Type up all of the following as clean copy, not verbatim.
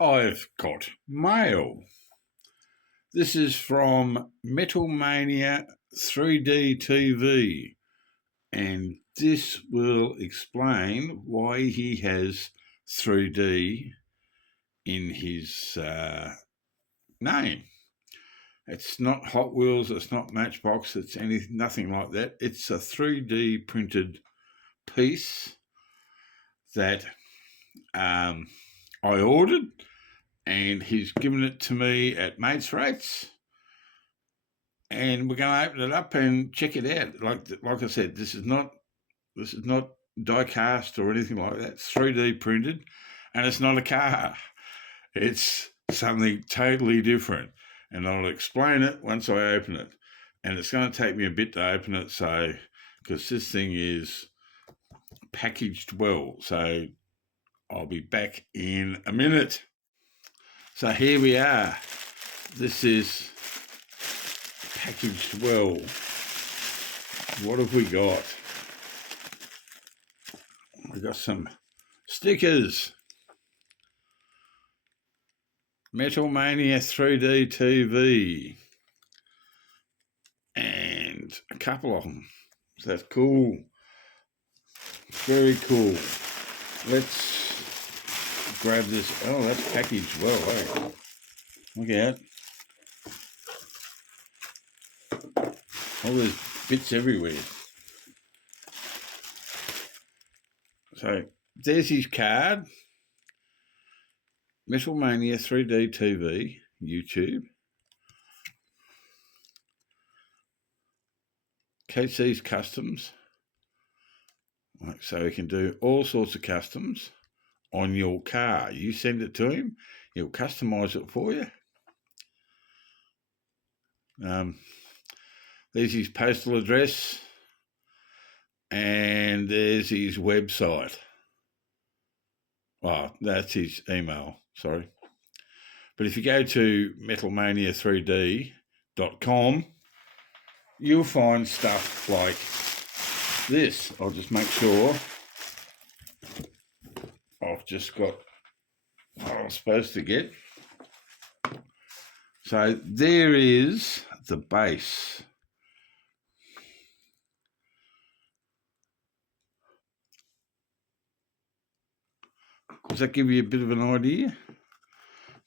I've got mail. This is from Metal Mania 3D TV, and this will explain why he has 3D in his name. It's not Hot Wheels, it's not Matchbox, it's nothing like that. It's a 3D printed piece that I ordered, and he's given it to me at Mates Rates, and we're going to open it up and check it out. Like I said, this is not die cast or anything like that. It's 3D printed, and it's not a car. It's something totally different, and I'll explain it once I open it. And it's going to take me a bit to open it, so because this thing is packaged well. So I'll be back in a minute. So here we are. This is packaged well. What have we got? We got some stickers. Metal Mania 3D TV. And a couple of them. So that's cool. Very cool. Let's grab this. Oh, that's packaged well, eh? Look out. All those bits everywhere. So there's his card. Metal Mania 3D TV, YouTube. KC's Customs. So he can do all sorts of customs on your car. You send it to him, he'll customise it for you. There's his postal address, and there's his website. Oh, that's his email, sorry. But if you go to metalmania3d.com, you'll find stuff like this. I'll just make sure I've just got what I'm supposed to get. So there is the base. Does that give you a bit of an idea?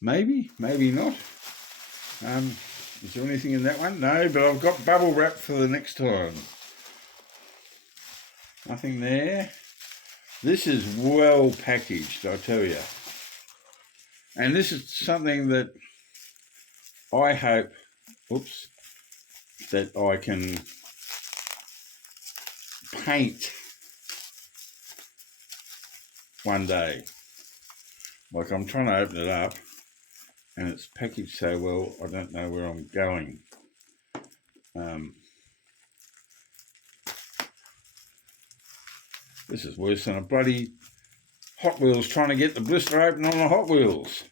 Maybe, maybe not. Is there anything in that one? No, but I've got bubble wrap for the next time. Nothing there. This is well packaged, I tell you. And this is something that I hope, that I can paint one day. Like, I'm trying to open it up, and it's packaged so well, I don't know where I'm going. This is worse than a bloody Hot Wheels trying to get the blister open on the Hot Wheels.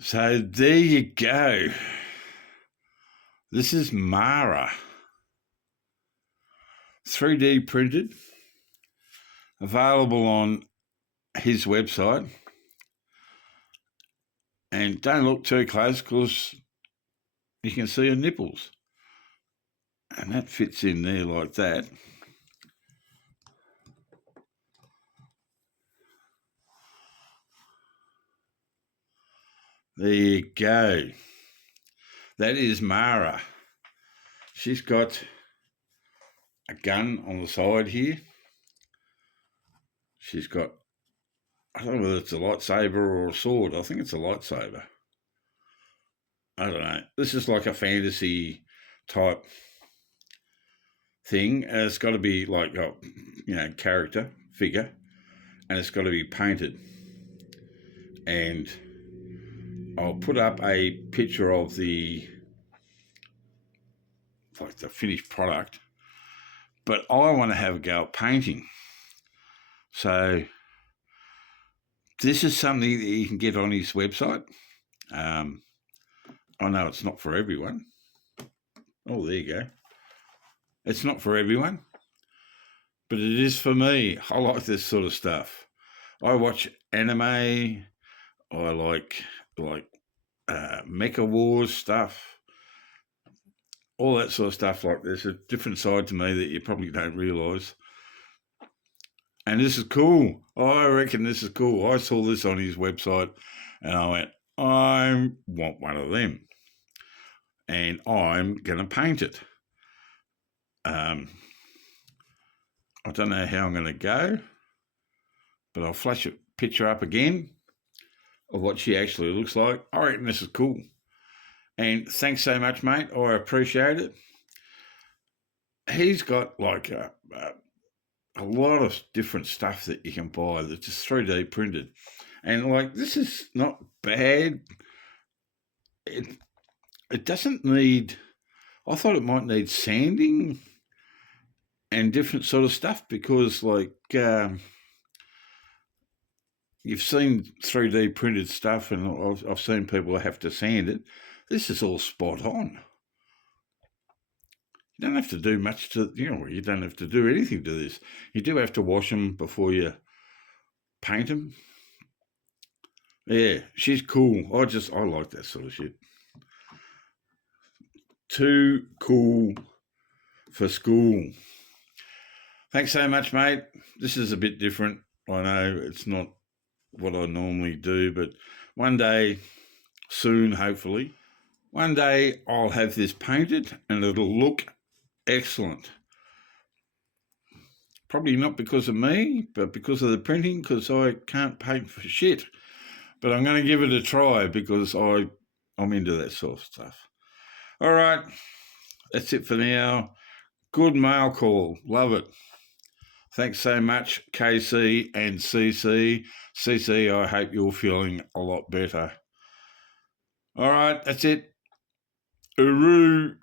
So there you go. This is Mara. 3D printed. Available on his website. And don't look too close because you can see her nipples. And that fits in there like that. There you go. That is Mara. She's got a gun on the side here. She's got, I don't know whether it's a lightsaber or a sword. I think it's a lightsaber. I don't know. This is like a fantasy type thing. And it's got to be like a, character, figure. And it's got to be painted. And I'll put up a picture of the finished product. But I want to have a go at painting. So this is something that you can get on his website. I know it's not for everyone. Oh, there you go. It's not for everyone, but it is for me. I like this sort of stuff. I watch anime. I like Mecha Wars stuff. All that sort of stuff. Like, there's a different side to me that you probably don't realise. And this is cool. I reckon this is cool. I saw this on his website and I went, I want one of them. And I'm going to paint it. I don't know how I'm going to go, but I'll flash a picture up again of what she actually looks like. I reckon this is cool. And thanks so much, mate. I appreciate it. He's got like a lot of different stuff that you can buy that's just 3D printed. And like, this is not bad. It doesn't need, I thought it might need sanding and different sort of stuff because like, you've seen 3D printed stuff and I've seen people have to sand it. This is all spot on. You don't have to do much to, you don't have to do anything to this. You do have to wash them before you paint them. Yeah, she's cool. I like that sort of shit. Too cool for school. Thanks so much, mate. This is a bit different. I know it's not what I normally do, but one day, soon, hopefully, one day I'll have this painted and it'll look excellent. Probably not because of me, but because of the printing, because I can't paint for shit. But I'm going to give it a try because I'm into that sort of stuff. All right, that's it for now. Good mail call. Love it. Thanks so much, KC and CC. CC, I hope you're feeling a lot better. All right, that's it. Uru.